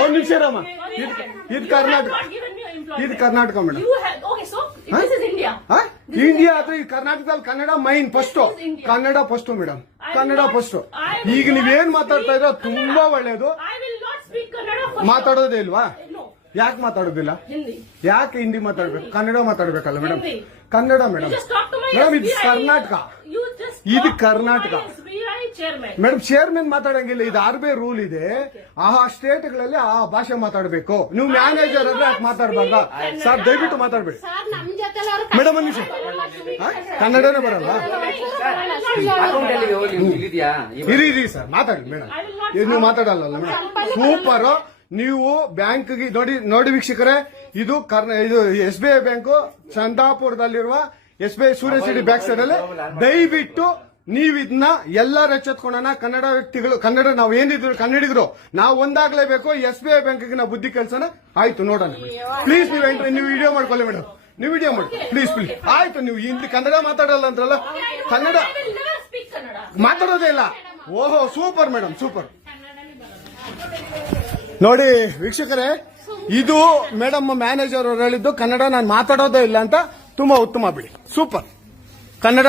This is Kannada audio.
ಒಂದು ನಿಮಿಷ ರಾಮ, ಇದು ಕರ್ನಾಟಕ, ಇದು ಕರ್ನಾಟಕ ಮೇಡಮ್. ಇಂಡಿಯಾ ಅಥವಾ ಈ ಕರ್ನಾಟಕದಲ್ಲಿ Kannada main first, Kannada first madam, Kannada first. ಈಗ ನೀವೇನ್ ಮಾತಾಡ್ತಾ ಇರೋ ತುಂಬಾ ಒಳ್ಳೇದು. ಮಾತಾಡೋದೇ ಇಲ್ವಾ? ಯಾಕೆ ಮಾತಾಡೋದಿಲ್ಲ? ಯಾಕೆ ಹಿಂದಿ ಮಾತಾಡ್ಬೇಕು? ಕನ್ನಡ ಮಾತಾಡ್ಬೇಕಲ್ಲ ಮೇಡಮ್? ಕನ್ನಡ ಮೇಡಮ್. ಮೇಡಮ್ ಇದು ಕರ್ನಾಟಕ, ಇದು ಕರ್ನಾಟಕ ಮೇಡಮ್. ಚೇರ್ಮನ್ ಮಾತಾಡಂಗಿಲ್ಲ, ಇದು ಆರ್ ಬಿ ಐ ರೂಲ್ ಇದೆ. ಆ ಸ್ಟೇಟ್ ಗಳಲ್ಲಿ ಆ ಭಾಷೆ ಮಾತಾಡ್ಬೇಕು. ನೀವು ಮ್ಯಾನೇಜರ್ ಅಂದ್ರೆ ಯಾಕೆ ಮಾತಾಡ್ಬಾರ್ದ ಸರ್? ದಯವಿಟ್ಟು ಮಾತಾಡ್ಬೇಡಿ ಮೇಡಮ್. ಒಂದು ನಿಮಿಷ, ಕನ್ನಡನೇ ಬರಲ್ಲ? ಇರಿ ಸರ್, ಮಾತಾಡಿ ಮೇಡಮ್. ನೀವು ಮಾತಾಡಲ್ಲ ಮೇಡಮ್? ಸೂಪರ್. ನೀವು ಬ್ಯಾಂಕ್ಗೆ ನೋಡಿ ವೀಕ್ಷಕರೇ, ಇದು SBI ಬ್ಯಾಂಕು ಚಂದಾಪುರದಲ್ಲಿರುವ SBI ಸೂರ್ಯ ಸಿಟಿ ಬ್ಯಾಕ್ ಸೈಡ್ ಅಲ್ಲಿ. ದಯವಿಟ್ಟು ನೀವು ಇದನ್ನ ಎಲ್ಲರೂ ಎಚ್ಚೆತ್ಕೊಳ್ಳೋಣ. ಕನ್ನಡ ವ್ಯಕ್ತಿಗಳು, ಕನ್ನಡ ನಾವು ಏನಿದ್ರು ಕನ್ನಡಿಗರು, ನಾವು ಒಂದಾಗ್ಲೇಬೇಕು. SBI ಬ್ಯಾಂಕ್ಗೆ ನಾವು ಬುದ್ಧಿ ಕಲ್ಸೋಣ. ಆಯ್ತು, ನೋಡೋಣ ಪ್ಲೀಸ್. ನೀವು ವಿಡಿಯೋ ಮಾಡ್ಕೊಳ್ಳಿ ಮೇಡಮ್, ನೀವು ವಿಡಿಯೋ ಮಾಡಿ ಪ್ಲೀಸ್. ಆಯ್ತು, ನೀವು ಹಿಂದಿ ಕನ್ನಡ ಮಾತಾಡಲ್ಲ ಅಂದ್ರಲ್ಲ, ಕನ್ನಡ ಮಾತಾಡೋದೇ ಇಲ್ಲ. ಓಹೋ, ಸೂಪರ್ ಮೇಡಮ್, ಸೂಪರ್. ನೋಡಿ ವೀಕ್ಷಕರೇ, ಇದು ಮೇಡಮ್ ಮ್ಯಾನೇಜರ್ ಅವರು ಹೇಳಿದ್ದು ಕನ್ನಡ ನಾನು ಮಾತಾಡೋದೇ ಇಲ್ಲ ಅಂತ. ತುಂಬಾ ಉತ್ತಮ ಬಿಡಿ, ಸೂಪರ್. ಕನ್ನಡ